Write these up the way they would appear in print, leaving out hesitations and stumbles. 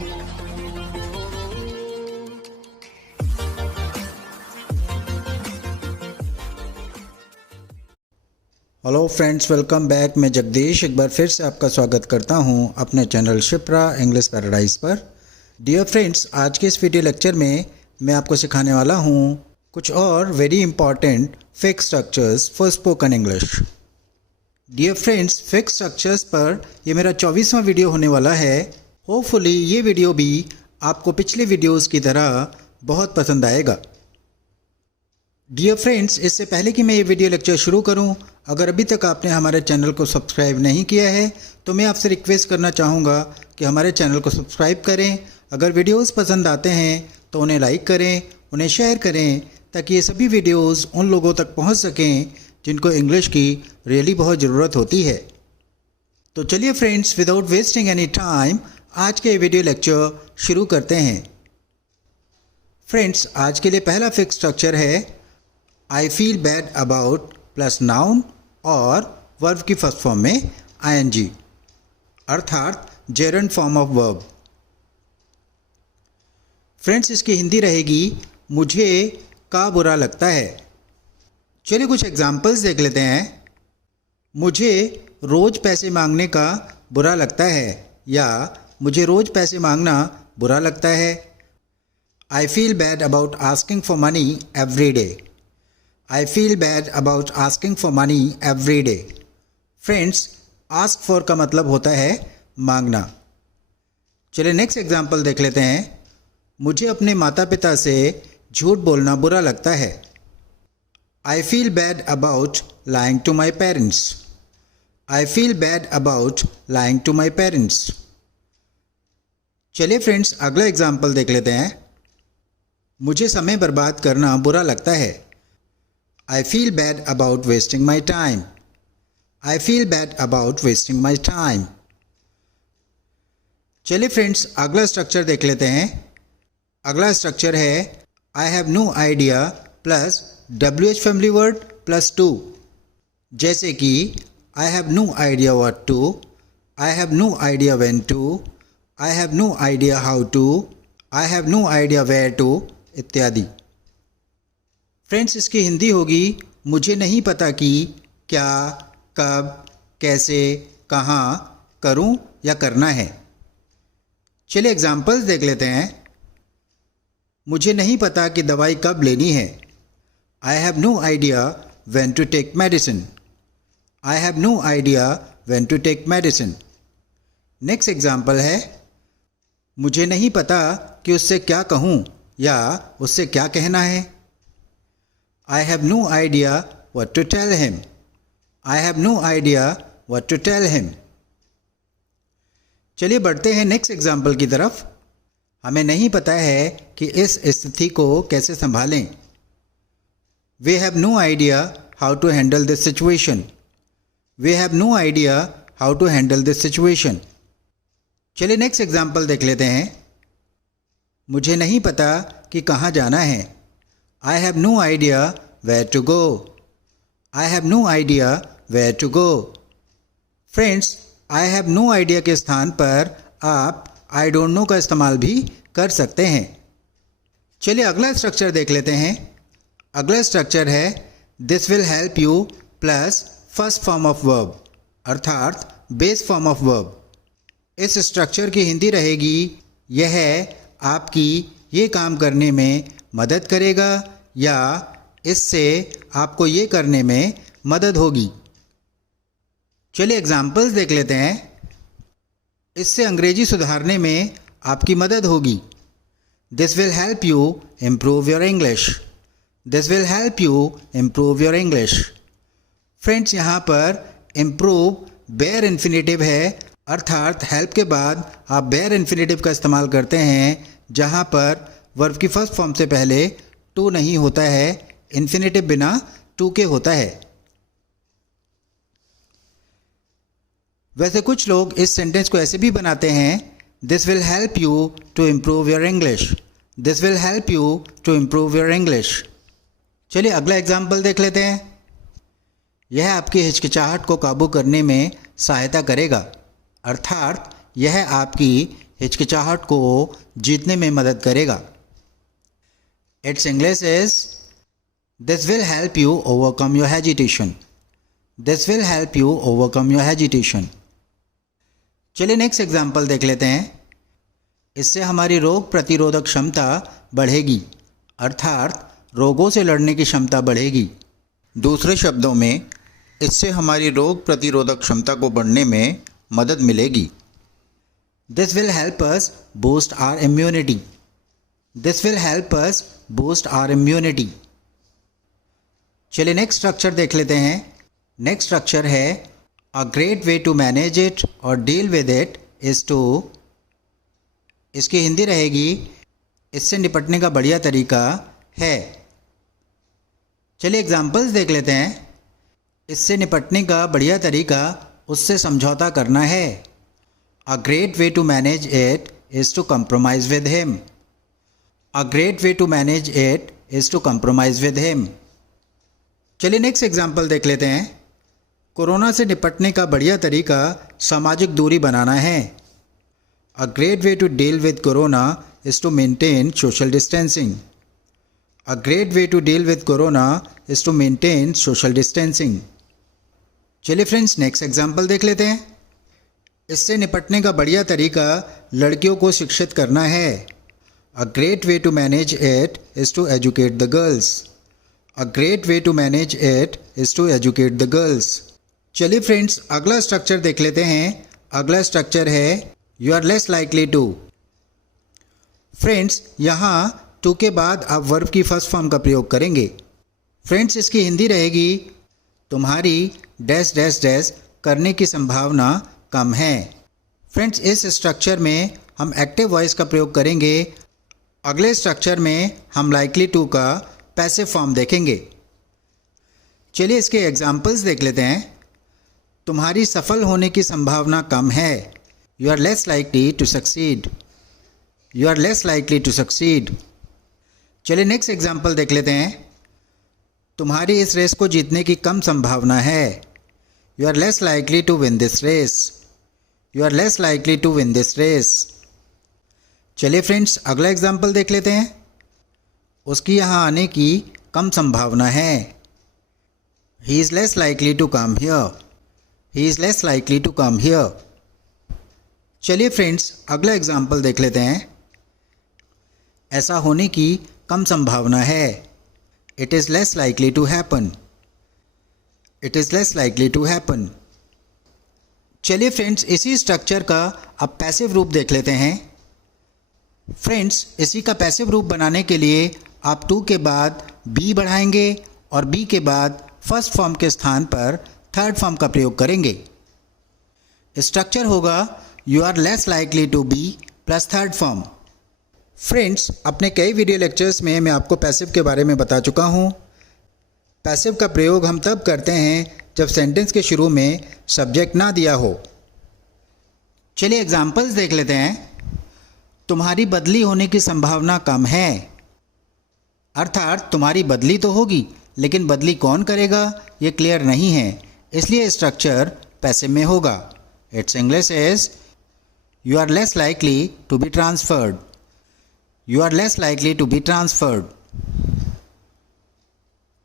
Hello friends, welcome back. मैं जगदीश एक बार फिर से आपका स्वागत करता हूं अपने चैनल शिप्रा इंग्लिश पैराडाइज पर। डियर फ्रेंड्स, आज के इस वीडियो लेक्चर में मैं आपको सिखाने वाला हूं कुछ और very important fix structures for spoken English. Dear friends, fix structures पर ये मेरा 24वां वीडियो होने वाला है। होपफुली ये वीडियो भी आपको पिछले वीडियोज़ की तरह बहुत पसंद आएगा। डियर फ्रेंड्स, इससे पहले कि मैं ये वीडियो लेक्चर शुरू करूं, अगर अभी तक आपने हमारे चैनल को सब्सक्राइब नहीं किया है तो मैं आपसे रिक्वेस्ट करना चाहूँगा कि हमारे चैनल को सब्सक्राइब करें। अगर वीडियोस पसंद आते हैं तो उन्हें लाइक करें, उन्हें शेयर करें, ताकि ये सभी वीडियोस उन लोगों तक पहुँच सकें जिनको इंग्लिश की रियली बहुत ज़रूरत होती है। तो चलिए friends, without wasting any time आज के वीडियो लेक्चर शुरू करते हैं। फ्रेंड्स, आज के लिए पहला फिक्स स्ट्रक्चर है I feel bad about plus noun और वर्ब की फर्स्ट फॉर्म में ING, अर्थात gerund form of verb. Friends, इसकी हिंदी रहेगी मुझे का बुरा लगता है। चलिए कुछ एग्जाम्पल्स देख लेते हैं। मुझे रोज़ पैसे मांगने का बुरा लगता है, या मुझे रोज़ पैसे मांगना बुरा लगता है। I feel bad about asking for money every day. I feel bad about asking for money every day. Friends, ask for का मतलब होता है मांगना। चलिए नेक्स्ट एग्जाम्पल देख लेते हैं। मुझे अपने माता पिता से झूठ बोलना बुरा लगता है। I feel bad about lying to my parents. I feel bad about lying to my parents. चलिए फ्रेंड्स, अगला एग्जाम्पल देख लेते हैं। मुझे समय बर्बाद करना बुरा लगता है। I feel bad about wasting my time. I feel bad about wasting my time. चलिए फ्रेंड्स, अगला स्ट्रक्चर देख लेते हैं। अगला स्ट्रक्चर है I have no idea plus WH family word plus to। जैसे कि I have no idea what to, I have no idea when to, I have no idea how to, I have no idea where to इत्यादि। Friends, इसकी हिंदी होगी मुझे नहीं पता कि क्या, कब, कैसे, कहाँ करूं या करना है। चलिए एग्जाम्पल्स देख लेते हैं। मुझे नहीं पता कि दवाई कब लेनी है। I have no idea when to take medicine. I have no idea when to take medicine. Next example है मुझे नहीं पता कि उससे क्या कहूँ या उससे क्या कहना है। I have no idea what to tell him. I have no idea what to tell him. चलिए बढ़ते हैं नेक्स्ट एग्जाम्पल की तरफ। हमें नहीं पता है कि इस स्थिति को कैसे संभालें। We have no idea how to handle this situation. We have no idea how to handle this situation. चलिए नेक्स्ट एग्जाम्पल देख लेते हैं। मुझे नहीं पता कि कहाँ जाना है। I have no idea where to go. I have no idea where to go. Friends, I have no idea के स्थान पर आप I don't know का इस्तेमाल भी कर सकते हैं। चलिए अगला स्ट्रक्चर देख लेते हैं। अगला स्ट्रक्चर है This will help you plus first form of verb, अर्थात बेस फॉर्म ऑफ वर्ब। इस स्ट्रक्चर की हिंदी रहेगी यह आपकी ये काम करने में मदद करेगा या इससे आपको ये करने में मदद होगी। चलिए एग्जाम्पल्स देख लेते हैं। इससे अंग्रेजी सुधारने में आपकी मदद होगी। This will help you improve your English. This will help you improve your English. Friends, यहाँ पर इम्प्रूव बेयर इन्फिनेटिव है, अर्थात हेल्प के बाद आप बेयर इन्फिनेटिव का इस्तेमाल करते हैं जहाँ पर वर्ब की फर्स्ट फॉर्म से पहले टू नहीं होता है, इन्फिनेटिव बिना टू के होता है। वैसे कुछ लोग इस सेंटेंस को ऐसे भी बनाते हैं this will help you to improve your English. This will help you to improve your English. चलिए अगला एग्जाम्पल देख लेते हैं। यह आपकी हिचकिचाहट को काबू करने में सहायता करेगा, अर्थात यह आपकी हिचकिचाहट को जीतने में मदद करेगा। It's English is this will help you overcome your hesitation. This will help you overcome your hesitation. चलिए नेक्स्ट एग्जाम्पल देख लेते हैं। इससे हमारी रोग प्रतिरोधक क्षमता बढ़ेगी, अर्थात रोगों से लड़ने की क्षमता बढ़ेगी। दूसरे शब्दों में, इससे हमारी रोग प्रतिरोधक क्षमता को बढ़ने में मदद मिलेगी। This will help us boost our immunity. This will help us boost our immunity. चलिए नेक्स्ट स्ट्रक्चर देख लेते हैं। नेक्स्ट स्ट्रक्चर है a great way to manage it और deal with it is to. इसकी हिंदी रहेगी इससे निपटने का बढ़िया तरीका है। चलिए एग्जाम्पल्स देख लेते हैं। इससे निपटने का बढ़िया तरीका उससे समझौता करना है। A great way to manage it is to compromise with him. A great way to manage it is to compromise with him. चलिए नेक्स्ट एग्जाम्पल देख लेते हैं। कोरोना से निपटने का बढ़िया तरीका सामाजिक दूरी बनाना है। A great way to deal with corona is to maintain social distancing. A great way to deal with corona is to maintain social distancing. चलिए फ्रेंड्स नेक्स्ट एग्जाम्पल देख लेते हैं। इससे निपटने का बढ़िया तरीका लड़कियों को शिक्षित करना है। A great way to manage it is to educate the girls. A great way to manage it is to educate the girls. चलिए फ्रेंड्स अगला स्ट्रक्चर देख लेते हैं। अगला स्ट्रक्चर है You are less likely to। Friends यहाँ to के बाद आप वर्ब की फर्स्ट फॉर्म का प्रयोग करेंगे। फ्रेंड्स इसकी हिंदी रहेगी तुम्हारी डैश डैश डैश करने की संभावना कम है। फ्रेंड्स इस स्ट्रक्चर में हम एक्टिव वॉइस का प्रयोग करेंगे। अगले स्ट्रक्चर में हम लाइकली टू का पैसिव फॉर्म देखेंगे। चलिए इसके एग्जाम्पल्स देख लेते हैं। तुम्हारी सफल होने की संभावना कम है। You are less likely to succeed. You are less likely to succeed. चलिए नेक्स्ट एग्जाम्पल देख लेते हैं। तुम्हारी इस रेस को जीतने की कम संभावना है। You are less likely to win this race. You are less likely to win this race. चलिए फ्रेंड्स अगला एग्जाम्पल देख लेते हैं। उसकी यहाँ आने की कम संभावना है। He is less likely to come here. He is less likely to come here. चलिए फ्रेंड्स अगला एग्जाम्पल देख लेते हैं। ऐसा होने की कम संभावना है। It is less likely to happen. It is less likely to happen. चलिए फ्रेंड्स इसी स्ट्रक्चर का अब पैसिव रूप देख लेते हैं। फ्रेंड्स इसी का पैसिव रूप बनाने के लिए आप टू के बाद बी बढ़ाएंगे और बी के बाद फर्स्ट फॉर्म के स्थान पर थर्ड फॉर्म का प्रयोग करेंगे। स्ट्रक्चर होगा you are less likely to be plus third form. Friends अपने कई वीडियो लेक्चर्स में मैं आपको पैसिव के बारे में बता चुका हूँ। पैसिव का प्रयोग हम तब करते हैं जब सेंटेंस के शुरू में सब्जेक्ट ना दिया हो। चलिए एग्जाम्पल्स देख लेते हैं। तुम्हारी बदली होने की संभावना कम है। अर्थात तुम्हारी बदली तो होगी लेकिन बदली कौन करेगा ये क्लियर नहीं है, इसलिए स्ट्रक्चर पैसिव में होगा। Its English is you are less likely to be transferred. You are less likely to be transferred.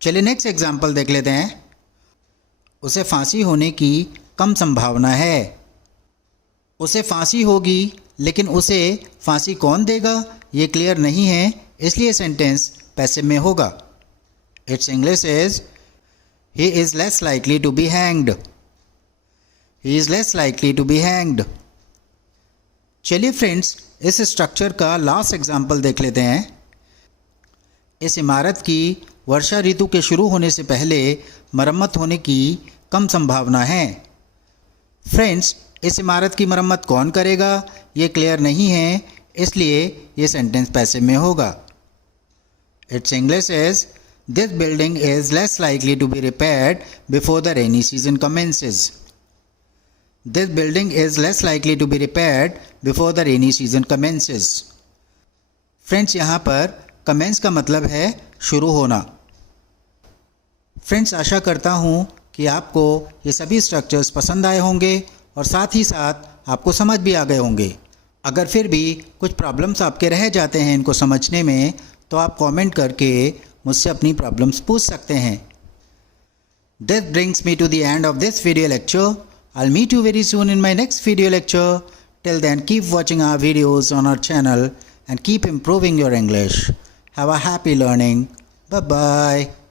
चलिए नेक्स्ट एग्जाम्पल देख लेते हैं। उसे फांसी होने की कम संभावना है। उसे फांसी होगी लेकिन उसे फांसी कौन देगा ये क्लियर नहीं है, इसलिए सेंटेंस पैसिव में होगा। Its English is he is less likely to be hanged. He is less likely to be hanged. चलिए फ्रेंड्स इस स्ट्रक्चर का लास्ट एग्जाम्पल देख लेते हैं। इस इमारत की वर्षा ऋतु के शुरू होने से पहले मरम्मत होने की कम संभावना है। फ्रेंड्स इस इमारत की मरम्मत कौन करेगा ये क्लियर नहीं है, इसलिए ये सेंटेंस पैसिव में होगा। Its English is this building is less likely to be repaired before the rainy season commences. This building is less likely to be repaired before the rainy season commences. Friends यहाँ पर commence का मतलब है शुरू होना। Friends आशा करता हूँ कि आपको ये सभी स्ट्रक्चर्स पसंद आए होंगे और साथ ही साथ आपको समझ भी आ गए होंगे। अगर फिर भी कुछ प्रॉब्लम्स आपके रह जाते हैं इनको समझने में, तो आप कमेंट करके मुझसे अपनी प्रॉब्लम्स पूछ सकते हैं. This brings me to the end of this video lecture. I'll meet you very soon in my next video lecture. Till then, keep watching our videos on our channel and keep improving your English. Have a happy learning. Bye-bye.